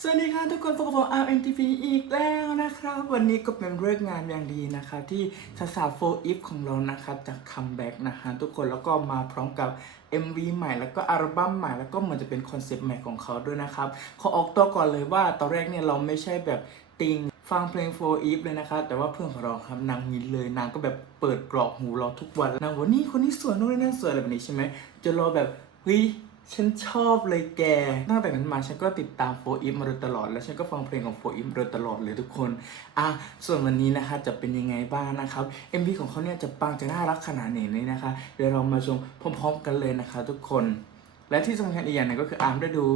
สวัสดีค่ะทุกคนพบกับผม RMTV อีกแล้วนะครับ วันนี้ก็เป็นเรื่องงานอย่างดีนะคะที่สาวสาโฟอีฟของเรานะคะจะคัมแบ็กนะคะทุกคนแล้วก็มาพร้อมกับ MV ใหม่แล้วก็อัลบั้มใหม่แล้วก็เหมือนจะเป็นคอนเซปต์ใหม่ของเขาด้วยนะครับขอออกตัวก่อนเลยว่าตอนแรกเนี่ยเราไม่ใช่แบบติงฟังเพลง for Eve เลยนะคะ แต่ว่าเพื่อนของเราครับนางมินเลยนางก็แบบเปิดกรอกหูเราทุกวันนางว่านี่คนนี้สวยนู่นนี่นั่นสวยอะไรแบบนี้ใช่ไหมจนเราแบบเฮ้ย ฉันชอบเลยแก ตั้งแต่นั้นมาฉันก็ติดตามโฟอิฟมาโดยตลอด แล้วฉันก็ฟังเพลงของโฟอิฟมโดยตลอดเลยทุกคน อะ ส่วนวันนี้นะคะจะเป็นยังไงบ้างนะครับ MV ของเขาเนี่ยจะปังจะน่ารักขนาดไหนนี่นะคะ เดี๋ยวเรามาชมพร้อมๆกันเลยนะคะทุกคน และที่สำคัญอีกอย่างหนึงก็คืออาร์มได้ดู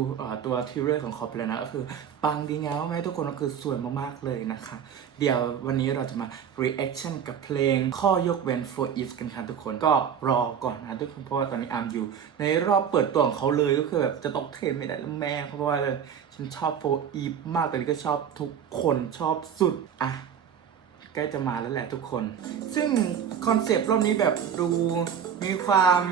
ตัวทีเรอร์ของเขาไปแล้วนะก็คือปังดีงามไหมทุกคนก็คือสวยมากๆเลยนะคะ เดี๋ยววันนี้เราจะมา reaction กับเพลงข้อยกเว้น for if กันค่ะทุกคนก็รอก่อนนะทุกคนเพราะว่าตอนนี้อาร์มอยู่ ในรอบเปิดตัวของเขาเลยก็คือแบบจะตกเทรนไม่ได้แล้วแม่เพราะว่าเลยฉันชอบ for if มากต่นี่ก็ชอบทุกคนชอบสุดอะใกล้จะมาแล้วแหละทุกคน ซึ่งคอนเซปต์รอบนี้แบบดูมีความ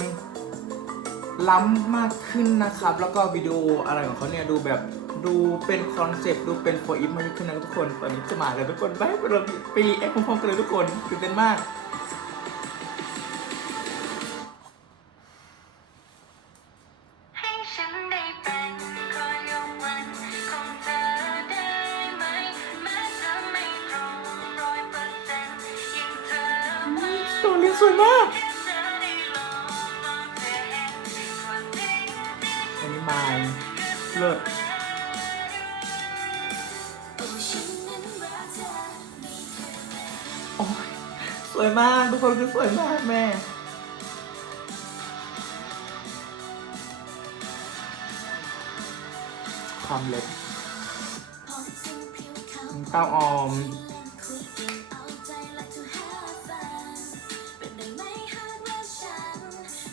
ล้ำมากขึ้นนะครับ แล้วก็วิดีโออะไรของเขาเนี่ยดูแบบดูเป็นคอนเซปต์ดูเป็นโฟอิฟมากขึ้นนะทุกคน ตอนนี้จะมาแล้วทุกคนไปเราไปรีแอคพร้อมๆกันเลยทุกคนตื่นเต้นมากให้ฉันได้เป็นคอยยกวันของเธอได้ไหมแม้จะไม่ตรงร้อยเปอร์เซ็นต์ยิ่งเธอมาตัวเรียนสวยมาก เลิศโอ้ยสวยมากทุกคนคือสวยมากแม่ความเล็บเต้าออม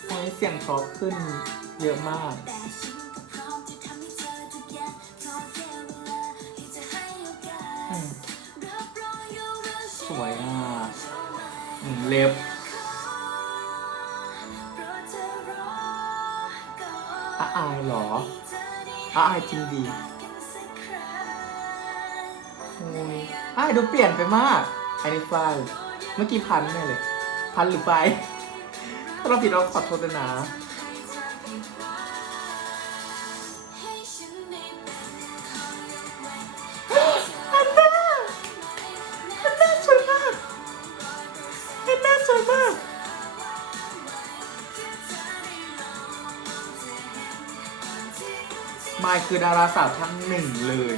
โอ้ยเสียงเพราะขึ้นเยอะมาก วยอะอืมเล็บอะอายเหรออะอายจริงดีโอ้ยอายดูเปลี่ยนไปมาก อันนี้ไฟล์เมื่อกี้พันแน่เลย พันหรือไฟล์ถ้าเราผิดเราขอโทษด้วยนะ คือดาราสาวทั้งหนึ่งเลย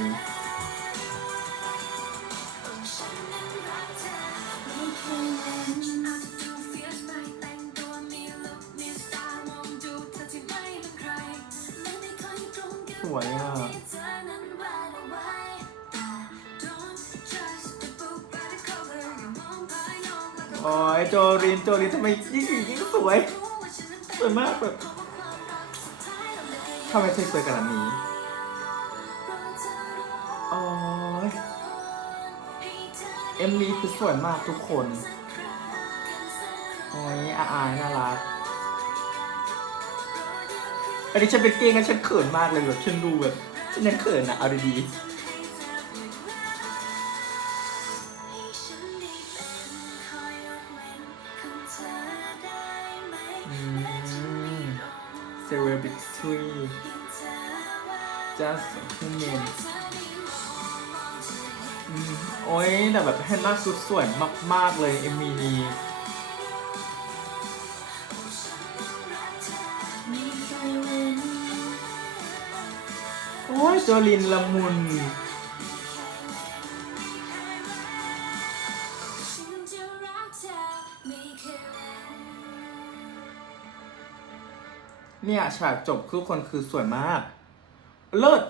สวยอะ โอ้ยโจริน โจรินทำไมยิ่งอยู่ยิ่งสวย สวยมากแบบทำไมเธอสวยขนาดนี้ โอ้ยเอ็มวีคือสวยมากทุกคน โอ้ยอาอายน่ารัก อันนี้ฉันเป็นเกย์งั้นฉันเขินมากเลยแบบฉันดูแบบฉันยังเขินอะเอาดีๆอืม celebrity just human อืม โอ้ยแต่แบบแฮนนาสุดสวยมาก ๆ เลยเอ็มวีนี้โอ้ยโจลินละมุนเนี่ยฉากจบทุกคนคือสวยมาก เลิศ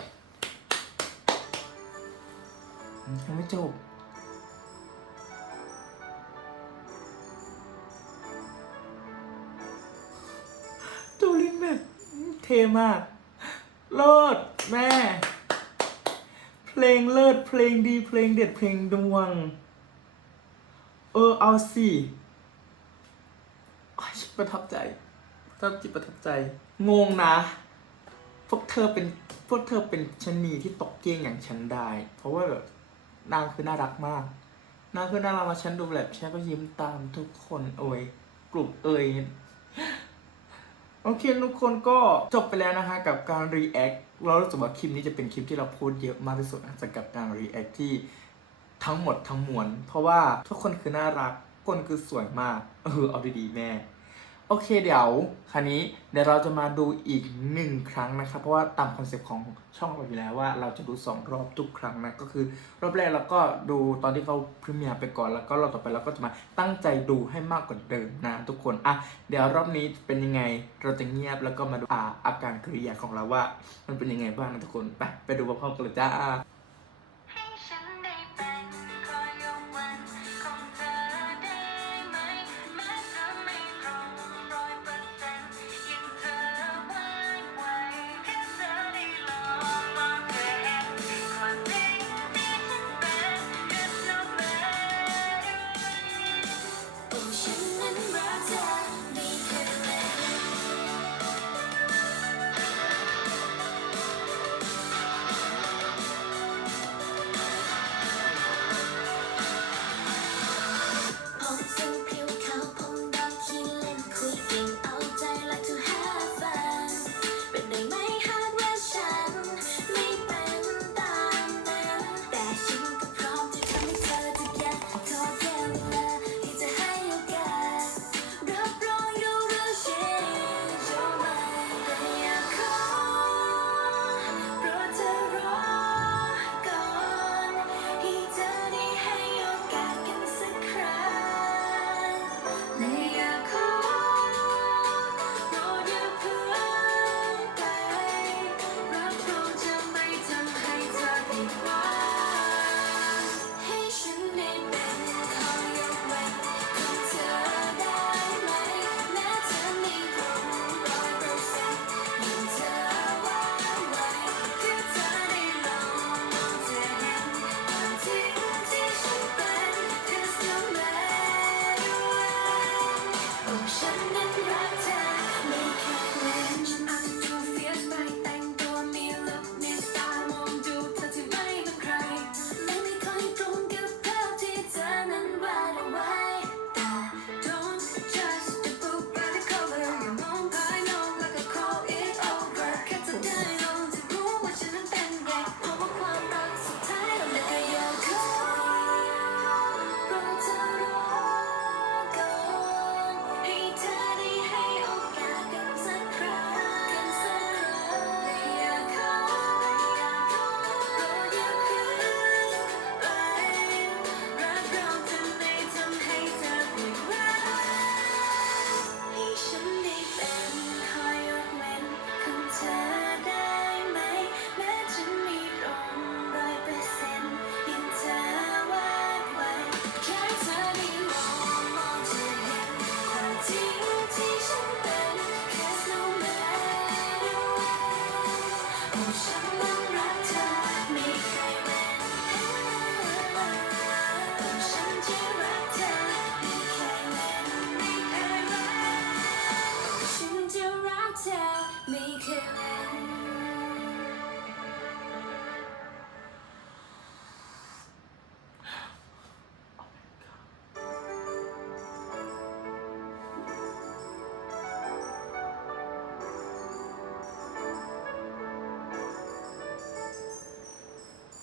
ยังไม่จบโจลินแบบเทมาก เลิศแม่ เพลงเลิศเพลงดีเพลงเด็ดเพลงดวง เออเอาสิประทับใจประทับจิตประทับใจ งงนะ พวกเธอเป็นพวกเธอเป็นชนีที่ตกเกียงอย่างฉันได้ เพราะว่าแบบ นางคือน่ารักมาก นางคือน่ารักมาฉันดูแบบฉันก็ยิ้มตามทุกคนโอ้ยกลุ่มเอ่ยโอเคทุกคนก็จบไปแล้วนะฮะกับการ react เรารู้สึกว่าคลิปนี้จะเป็นคลิปที่เราพูดเยอะมากที่สุดนะสำหรับการ react ที่ทั้งหมดทั้งมวลเพราะว่าทุกคนคือน่ารักคนคือสวยมากเออเอาดีๆแม่ โอเคเดี๋ยวคราวนี้เดี๋ยวเราจะมาดูอีกหนึ่งครั้งนะครับ เพราะว่าตามคอนเซปต์ของช่องเราอยู่แล้วว่าเราจะดูสองรอบทุกครั้งนะก็คือ รอบแรกเราก็ดูตอนที่เขาพรีเมียร์ไปก่อนแล้วก็รอบต่อไปเราก็จะมาตั้งใจดูให้มากกว่าเดิมนะทุกคนอะเดี๋ยวรอบนี้เป็นยังไงเราจะเงียบแล้วก็มาดูอาอาการกริยาของเราว่า มันเป็นยังไงบ้างนะทุกคนไปไปดูพร้อมกันเลยจ้า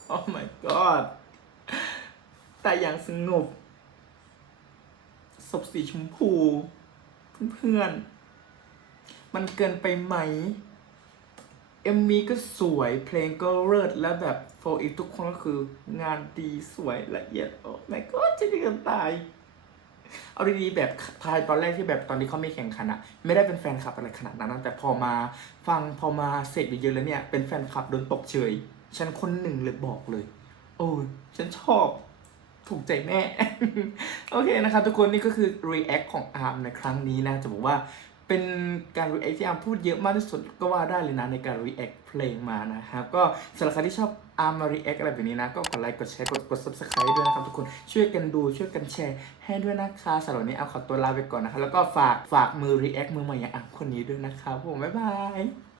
โอ้ my god แต่อย่างสงบศพสีชมพู เพื่อนๆ มันเกินไปไหม เอ็มวีก็สวยเพลงก็เลิศและแบบโฟอีกทุกคนก็คืองานดีสวยละเอียด โอ้ my god จะดีกันตาย เอาดีๆแบบทายตอนแรกที่แบบตอนที่เขาไม่แข่งขันอะไม่ได้เป็นแฟนคลับอะไรขนาดนั้น แต่พอมาฟังพอมาเสร็จไปเยอะแล้วเนี่ย เป็นแฟนคลับโดนตกเฉย ฉันคนหนึ่งเลยบอกเลย โอ้ยฉันชอบถูกใจแม่ โอเคนะครับทุกคนนี่ก็คือ react ของอาร์มในครั้งนี้นะ จะบอกว่าเป็นการ react ที่อาร์มพูดเยอะมากที่สุดก็ว่าได้เลยนะในการ react เพลงมานะครับ ก็สำหรับใครที่ชอบอาร์มมา react อะไรแบบนี้นะ ก็กดไลค์กดแชร์กดกด subscribe ด้วยนะครับทุกคนช่วยกันดูช่วยกันแชร์ให้ด้วยนะคะสำหรับวันนี้อาร์มขอตัวลาไปก่อนนะครับแล้วก็ฝากฝากมือ react มือใหม่อย่างอาร์มคนนี้ด้วยนะครับผมบ๊ายบาย